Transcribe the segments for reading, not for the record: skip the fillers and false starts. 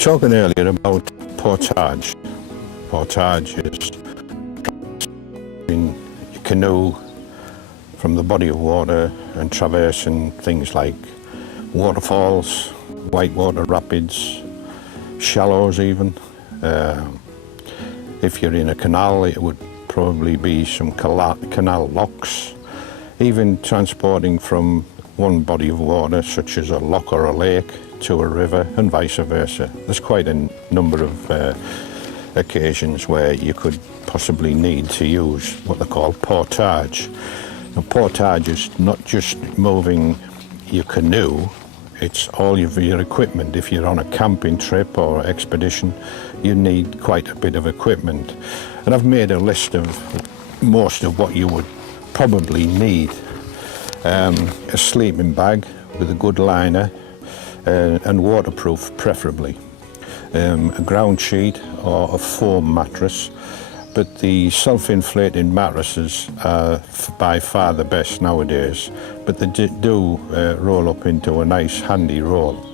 talking earlier about portage. Portage is in your canoe from the body of water and traversing things like waterfalls, whitewater rapids, shallows even. If you're in a canal, it would probably be some canal locks, even transporting from one body of water, such as a loch or a lake, to a river, and vice versa. There's quite a number of occasions where you could possibly need to use what they call portage. Now, portage is not just moving your canoe, it's all of your equipment. If you're on a camping trip or expedition, you need quite a bit of equipment. And I've made a list of most of what you would probably need. A sleeping bag with a good liner and waterproof preferably. A ground sheet or a foam mattress, but the self-inflating mattresses are by far the best nowadays, but they do roll up into a nice handy roll.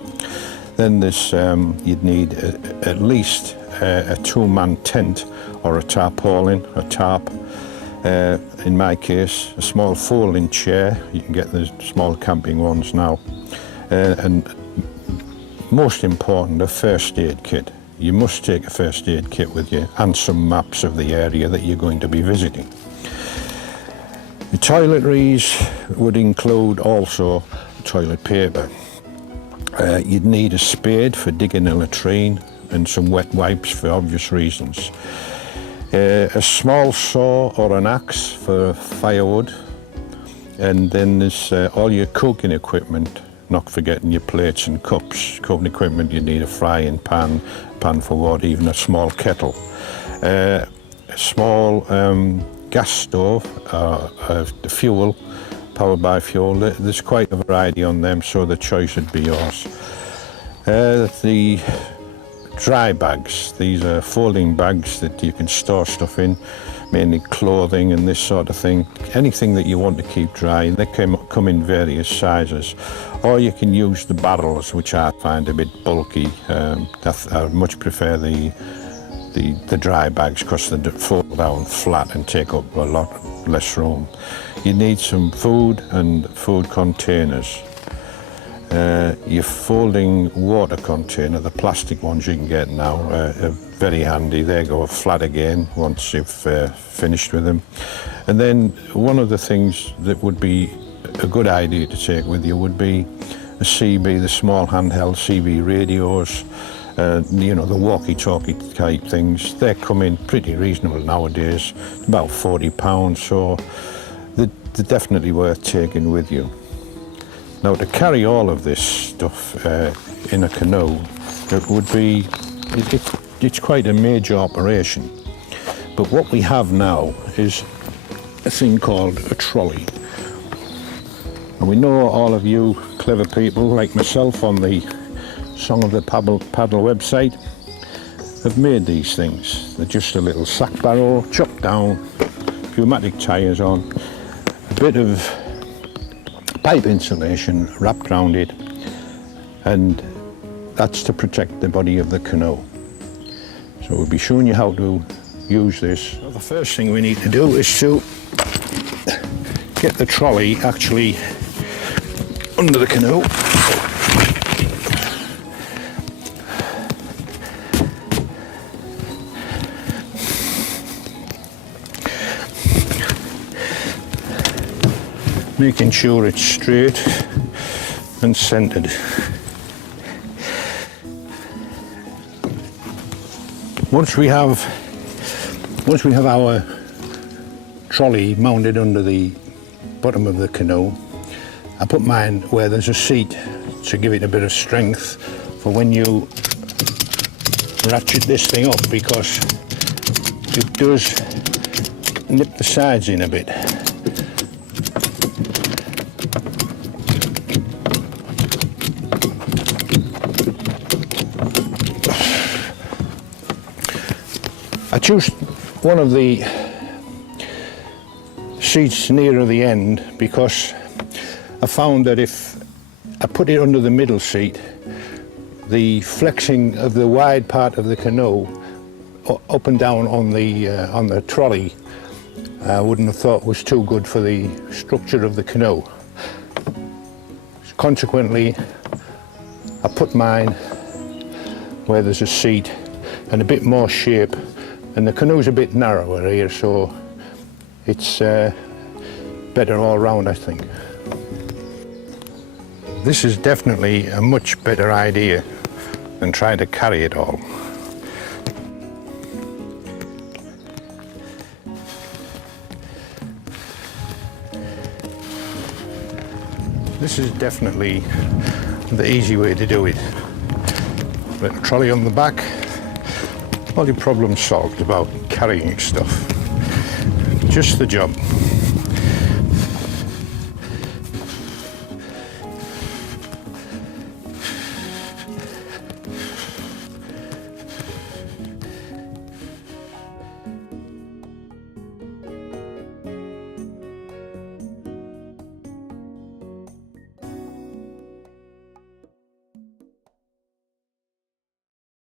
Then this you'd need at least a two-man tent or a tarpaulin, a tarp. In my case, a small folding chair. You can get the small camping ones now. And most important, a first aid kit. You must take a first aid kit with you and some maps of the area that you're going to be visiting. The toiletries would include also toilet paper. You'd need a spade for digging a latrine and some wet wipes for obvious reasons. A small saw or an axe for firewood, and then there's all your cooking equipment, not forgetting your plates and cups. Cooking equipment, you need a frying pan, pan for water, even a small kettle. A small gas stove, fuel, powered by fuel. There's quite a variety on them, so the choice would be yours. The dry bags, these are folding bags that you can store stuff in, mainly clothing and this sort of thing. Anything that you want to keep dry. They come in various sizes. Or you can use the barrels, which I find a bit bulky. I much prefer the dry bags because they fold down flat and take up a lot less room. You need some food and food containers. Your folding water container, the plastic ones you can get now, are very handy. They go flat again once you've finished with them. And then one of the things that would be a good idea to take with you would be a CB, the small handheld CB radios, you know, the walkie-talkie type things. They come in pretty reasonable nowadays, about £40, so they're definitely worth taking with you. Now, to carry all of this stuff in a canoe, it would be, it's quite a major operation. But what we have now is a thing called a trolley. And we know all of you clever people like myself on the Song of the Paddle website have made these things. They're just a little sack barrel, chopped down, pneumatic tyres on, a bit of pipe insulation wrapped around it, and that's to protect the body of the canoe. So we'll be showing you how to use this. Well, the first thing we need to do is to get the trolley actually under the canoe. Making sure it's straight and centered. Once we have our trolley mounted under the bottom of the canoe, I put mine where there's a seat to give it a bit of strength for when you ratchet this thing up, because it does nip the sides in a bit. I choose one of the seats nearer the end because I found that if I put it under the middle seat, the flexing of the wide part of the canoe up and down on the trolley, I wouldn't have thought was too good for the structure of the canoe. Consequently, I put mine where there's a seat and a bit more shape, and the canoe's a bit narrower here, so it's better all round, I think. This is definitely a much better idea than trying to carry it all. This is definitely the easy way to do it. Little trolley on the back, all your problems solved about carrying stuff. Just the job.